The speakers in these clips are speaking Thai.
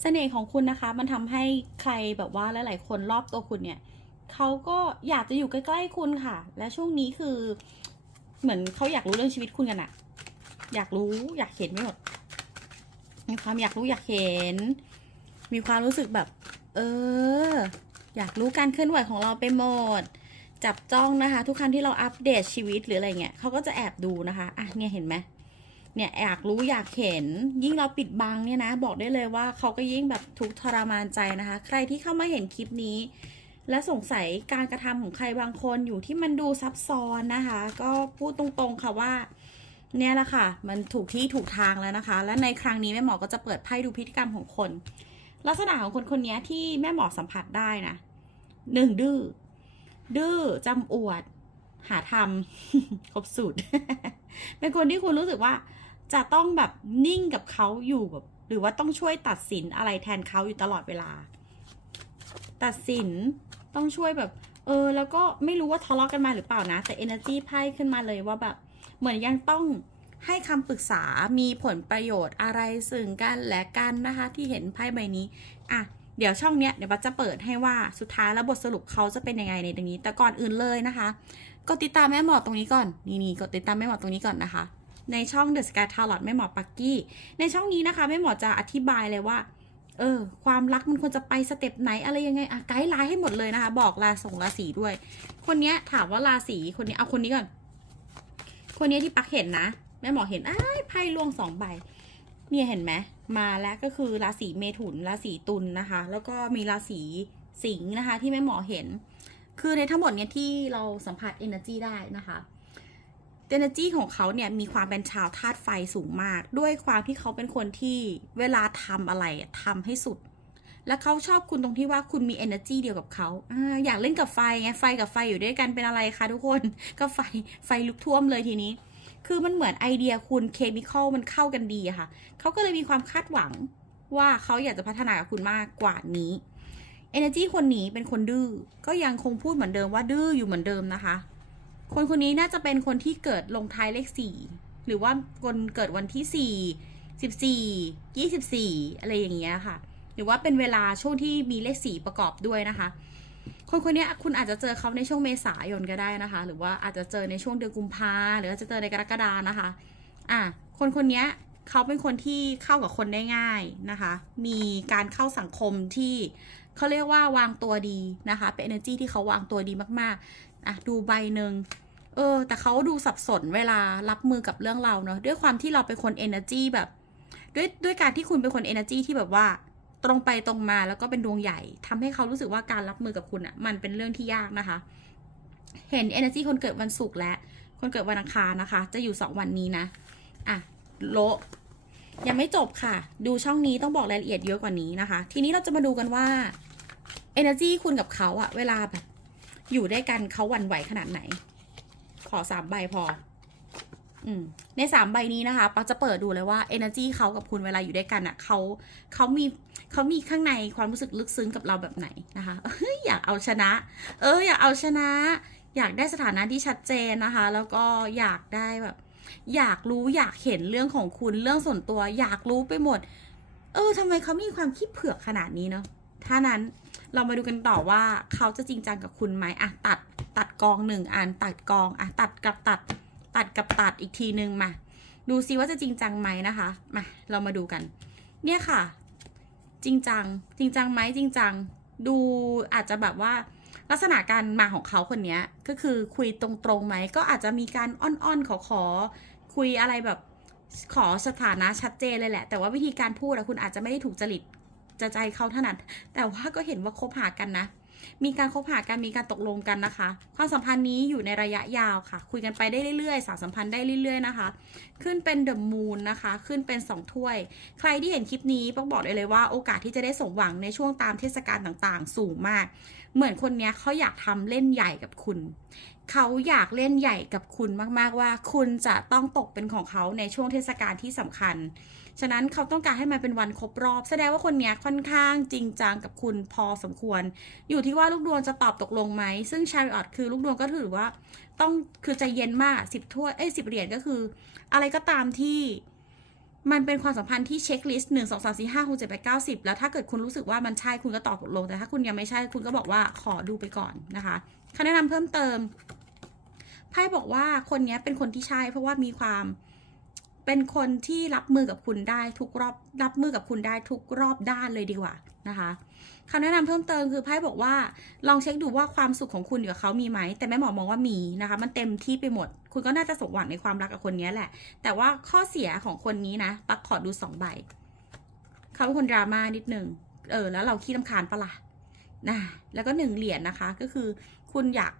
เสน่ห์ของคุณนะคะ มันทำให้ใครแบบว่าหลาย ๆ คนรอบตัวคุณเนี่ยเขาก็อยากจะอยู่ใกล้ๆคุณค่ะ และช่วงนี้คือ เหมือนเขาอยากรู้เรื่องชีวิตคุณกันอะอยากรู้อยากเห็นไม่หมด มีความอยากรู้อยากเห็น มีความรู้สึกแบบ เออ อยากรู้การเคลื่อนไหวของเราไปหมด จับจ้องนะคะ ทุกครั้งที่เราอัปเดตชีวิตหรืออะไรเงี้ยเขาก็จะแอบดูนะคะอะเนี่ยเห็นไหม เนี่ยอยากรู้อยากเห็น ยิ่งเราปิดบังเนี่ยนะ บอกได้เลยว่าเขาก็ยิ่งแบบทุกทรมานใจนะคะ ใครที่เข้ามาเห็นคลิปนี้ และสงสัยการกระทำของใครบางคนอยู่ที่มันดูซับซ้อนนะคะ ก็พูดตรงๆค่ะว่าเนี่ยแหละค่ะ มันถูกที่ถูกทางแล้วนะคะ และในครั้งนี้แม่หมอก็จะเปิดไพ่ดูพฤติกรรมของคน ลักษณะของคนคนนี้ที่แม่หมอสัมผัสได้นะหนึ่งดื้อดื้อจำอวด หาทำครบสูตรเป็นคนที่คุณรู้สึกว่า จะต้องแบบนิ่งกับเขาอยู่แบบหรือว่าต้องช่วยตัดสินอะไรแทนเขาอยู่ตลอดเวลา ตัดสินต้องช่วยแบบ เออ แล้วก็ไม่รู้ว่าทะเลาะกันมาหรือเปล่านะ แต่ energy ไพ่ขึ้นมาเลยว่าแบบ เหมือนยังต้องให้คำปรึกษามีผลประโยชน์อะไรซึ่งกันและกันนะคะ ที่เห็นไพ่ใบนี้อะเดี๋ยวช่องเนี้ยเดี๋ยวบัจะเปิดให้ว่าสุดท้ายแล้วบทสรุปเขาจะเป็นยังไงในตรงนี้ แต่ก่อนอื่นเลยนะคะกดติดตามแม่หมอตรงนี้ก่อน นี่นี่กดติดตามแม่หมอตรงนี้ก่อนนะคะ ในช่อง The Sky Tarot แม่หมอปักกี้ ในช่องนี้นะคะแม่หมอจะอธิบายเลยว่า เออ ความรักมันควรจะไปสเต็ปไหนอะไรยังไงอะไกด์ไลน์ให้หมดเลยนะคะ บอกราส่งราศีด้วย คนนี้ถามว่าราศีคนนี้เอาคนนี้ก่อน คนนี้ที่ปักเห็นนะ แม่หมอเห็นไอ้ไพ่ล่วงสองใบเนี่ยเห็นไหมมาแล้วก็คือราศีเมถุนราศีตุลนะคะ แล้วก็มีราศีสิงห์นะคะ ที่แม่หมอเห็น คือในทั้งหมดเนี่ยที่เราสัมผัส energy ได้นะคะ energy ของเขาเนี่ยมีความเป็นชาวธาตุไฟสูงมาก ด้วยความที่เขาเป็นคนที่เวลาทำอะไรทำให้สุด และเขาชอบคุณตรงที่ว่าคุณมี energy เดียวกับเขาออยากเล่นกับไฟไงไฟกับไฟอยู่ด้วยกันเป็นอะไรคะทุกคนก็ไฟไฟลุกท่วมเลยทีนี้ คือมันเหมือนไอเดียคุณเคมีคอลมันเข้ากันดีค่ะเขาก็เลยมีความคาดหวังว่าเขาอยากจะพัฒนากับคุณมากกว่านี้ Energy คนนี้เป็นคนดื้อก็ยังคงพูดเหมือนเดิมว่าดื้ออยู่เหมือนเดิมนะคะ คนคนนี้น่าจะเป็นคนที่เกิดลงท้ายเลขสี่หรือว่าคนเกิดวันที่สี่สิบสี่ยี่สิบสี่อะไรอย่างเงี้ยค่ะ หรือว่าเป็นเวลาช่วงที่มีเลขสี่ประกอบด้วยนะคะ คนคนนี้คุณอาจจะเจอเขาในช่วงเมษายนก็ได้นะคะ หรือว่าอาจจะเจอในช่วงเดือนกุมภาหรืออาจจะเจอในกรกฎานะคะ อะคนคนนี้เขาเป็นคนที่เข้ากับคนได้ง่ายนะคะ มีการเข้าสังคมที่เขาเรียกว่าวางตัวดีนะคะ เป็น energy ที่เขาวางตัวดีมาก อะดูใบหนึ่งเออ แต่เขาดูสับสนเวลารับมือกับเรื่องเราเนอะด้วยความที่เราเป็นคน energy แบบ ด้วยด้วยการที่คุณเป็นคน energy ที่แบบว่า ตรงไปตรงมาแล้วก็เป็นดวงใหญ่ทำให้เขารู้สึกว่าการรับมือกับคุณอะ่ะ มันเป็นเรื่องที่ยากนะคะ เห็น energy คนเกิดวันศุกร์และ คนเกิดวันอังคารนะคะ จะอยู่สองวันนี้นะอะโลยังไม่จบค่ะ ดูช่องนี้ต้องบอกรายละเอียดเยอะกว่านี้นะคะ ทีนี้เราจะมาดูกันว่า energy คุณกับเขาอะเวลาแบบ อยู่ด้วยกันเขาหวั่นไหวขนาดไหน ขอสามใบพอ อืม ในสามใบนี้นะคะปักจะเปิดดูเลยว่า energy เขากับคุณเวลาอยู่ด้วยกันอะเขาเขามีเขามีข้างในความรู้สึกลึกซึ้งกับเราแบบไหนนะคะเฮ้ยอยากเอาชนะ เออ อยากเอาชนะ อยากได้สถานะที่ชัดเจนนะคะ แล้วก็อยากได้แบบ อยากรู้อยากเห็นเรื่องของคุณเรื่องส่วนตัว อยากรู้ไปหมด เออทำไมเขามีความคิดเผือกขนาดนี้เนาะถ้านั้น เรามาดูกันต่อว่าเขาจะจริงจังกับคุณไหมอะตัดตัดกองหนึ่งอันตัดกองอะตัดกับตัด ตัดกับตัดอีกทีหนึ่งมา ดูซิว่าจะจริงจังไหมนะคะมาเรามาดูกัน เนี่ยค่ะ จริงจัง จริงจังไหมจริงจัง ดูอาจจะแบบว่า ลักษณะการมาของเขาคนนี้ก็คือคุยตรงๆไหมก็อาจจะมีการอ้อนๆขอขอคุยอะไรแบบขอสถานะชัดเจนเลยแหละ แต่ว่าวิธีการพูดอะคุณอาจจะไม่ได้ถูกจริต จะใจเขาถนัด แต่ว่าก็เห็นว่าคบหากันนะ มีการคบหากันมีการตกลงกันนะคะ ความสัมพันธ์นี้อยู่ในระยะยาวค่ะ คุยกันไปได้เรื่อยๆ สารสัมพันธ์ได้เรื่อย ๆนะคะ ขึ้นเป็นเดอะมูนนะคะ ขึ้นเป็น 2 ถ้วย ใครที่เห็นคลิปนี้ต้องบอกเลยว่าโอกาสที่จะได้สมหวังในช่วงตามเทศกาลต่างๆ สูงมาก เหมือนคนนี้เขาอยากทำเล่นใหญ่กับคุณ เขาอยากเล่นใหญ่กับคุณมากๆว่า คุณจะต้องตกเป็นของเขาในช่วงเทศกาลที่สำคัญ ฉะนั้นเขาต้องการให้มันเป็นวันครบรอบ แสดงว่าคนนี้ค่อนข้างจริงจังกับคุณพอสมควร อยู่ที่ว่าลูกดวงจะตอบตกลงไหม ซึ่งชาริออตคือลูกดวงก็ถือว่า ต้องคือใจเย็นมากสิบถ้วยเอ้ยสิบเหรียญก็คือ อะไรก็ตามที่มันเป็นความสัมพันธ์ที่เช็คลิสต์หนึ่งสองสามสี่ห้าหกเจ็ดแปดเก้าสิบแล้วถ้าเกิดคุณรู้สึกว่ามันใช่คุณก็ตอบตกลง แต่ถ้าคุณยังไม่ใช่คุณก็บอกว่าขอดูไปก่อนนะคะคำแนะนำเพิ่มเติม ไพ่บอกว่าคนนี้เป็นคนที่ใช่เพราะว่ามีความเป็นคนที่รับมือกับคุณได้ทุกรอบรับมือกับคุณได้ทุกรอบด้านเลยดีกว่านะคะคำแนะนำเพิ่มเติมคือไพ่บอกว่าลองเช็คดูว่าความสุขของคุณอยู่กับเขามีไหม แต่แม่หมอมองว่ามีนะคะ มันเต็มที่ไปหมด คุณก็น่าจะสมหวังในความรักกับคนนี้แหละ แต่ว่าข้อเสียของคนนี้นะปักขอดูสองใบเขาเป็นคนดราม่านิดหนึ่งเออแล้วเราขี้ลำคาญปะละ่ะนะแล้วก็หนึ่งเหรียญนะคะ ก็คือคุณอยาก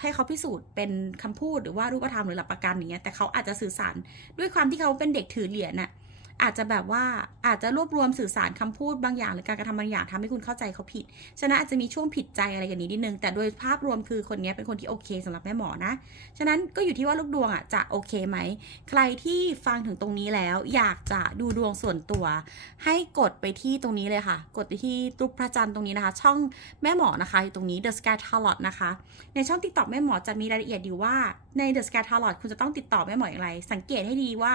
ให้เขาพิสูจน์เป็นคำพูดหรือว่ารูปธรรมหรือหลักประกันอย่างเงี้ยแต่เขาอาจจะสื่อสารด้วยความที่เขาเป็นเด็กถือเหรียญน่ะ อาจจะแบบว่าอาจจะรวบรวมสื่อสารคำพูดบางอย่างหรือการกระทำบางอย่างทำให้คุณเข้าใจเขาผิด ฉะนั้นอาจจะมีช่วงผิดใจอะไรกันนี้นิดนึง แต่โดยภาพรวมคือคนนี้เป็นคนที่โอเคสำหรับแม่หมอนะ ฉะนั้นก็อยู่ที่ว่าลูกดวงอะจะโอเคไหม ใครที่ฟังถึงตรงนี้แล้วอยากจะดูดวงส่วนตัว ให้กดไปที่ตรงนี้เลยค่ะ กดไปที่รูปพระจันทร์ตรงนี้นะคะ ช่องแม่หมอนะคะอยู่ตรงนี้ The Sky Tarot นะคะ ในช่องติดต่อแม่หมอจะมีรายละเอียดอยู่ว่าใน The Sky Tarot คุณจะต้องติดต่อแม่หมออย่างไร สังเกตให้ดีว่า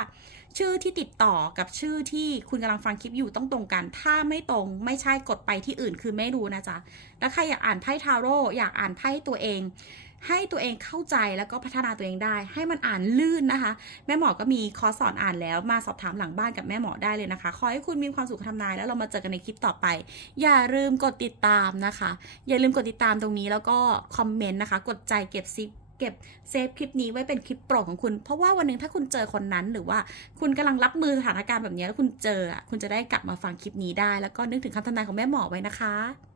ชื่อที่ติดต่อกับชื่อที่คุณกำลังฟังคลิปอยู่ต้องตรงกัน ถ้าไม่ตรงไม่ใช่กดไปที่อื่นคือไม่รู้นะจ๊ะ แล้วใครอยากอ่านไพ่ทาโร่อยากอ่านไพ่ตัวเอง ให้ตัวเองเข้าใจแล้วก็พัฒนาตัวเองได้ ให้มันอ่านลื่นนะคะ แม่หมอก็มีคอร์สสอนอ่านแล้วมาสอบถามหลังบ้านกับแม่หมอได้เลยนะคะ ขอให้คุณมีความสุขทำนายแล้วเรามาเจอกันในคลิปต่อไป อย่าลืมกดติดตามนะคะ อย่าลืมกดติดตามตรงนี้แล้วก็คอมเมนต์นะคะ กดใจเก็บซิป เก็บเซฟคลิปนี้ไว้เป็นคลิปโปรดของคุณ เพราะว่าวันหนึ่งถ้าคุณเจอคนนั้นหรือว่าคุณกำลังรับมือสถานการณ์แบบนี้แล้วคุณเจอคุณจะได้กลับมาฟังคลิปนี้ได้ แล้วก็นึกถึงคำทำนายของแม่หมอไว้นะคะ